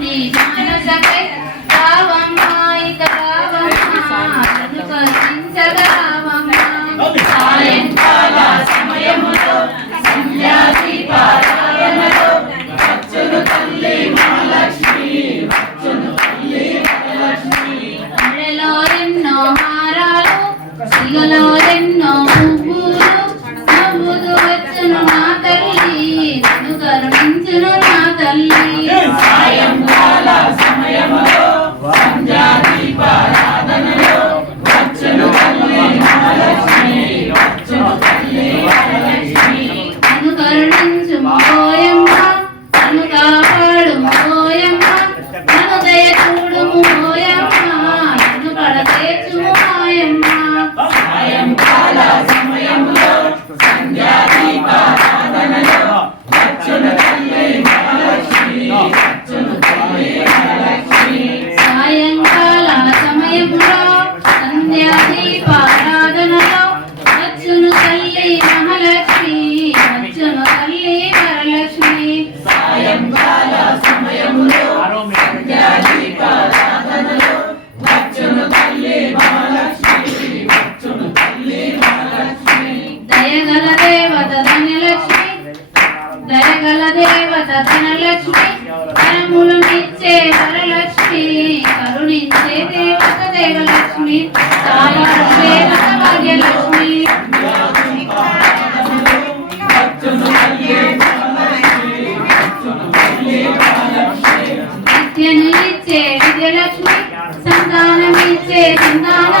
నీ మానసకై రావమ్మా రావమ్మా నన్ను సాయంకాల సమయములో వచ్చును తల్లి మహాలక్ష్మి వచ్చును తల్లి ఎన్నో హారాలు సిగలో ఎన్నో పువ్వులు నవ్వుతూ వచ్చును తల్లి నన్ను కరుణించును నా తల్లి. సాయంకాల సమయంలో సంధ్యాదీపారాధనలో దీపారాధనలో తల్లి మహాలక్ష్మి వచ్చును తల్లి మహాలక్ష్మి సాయంకాల సమయంలో సంధ్యాదీపారాధనలో దీపారాధనలో తల్లి మహాలక్ష్మి వచ్చును తల్లి వరలక్ష్మి. సాయంకాల సమయంలో సంధ్యాదీపారాధనలో దీపారాధనలో వచ్చును తల్లి దయగల దేవత ధనలక్ష్మి దయగల దేవత ధనలక్ష్మి వరములు వరలక్ష్మి కరుణించే దేవత దేవలక్ష్మి దేవత భాగ్యలక్ష్మి విద్యను ఇచ్చే విద్యలక్ష్మి సంతానమిచ్చే సంతానలక్ష్మి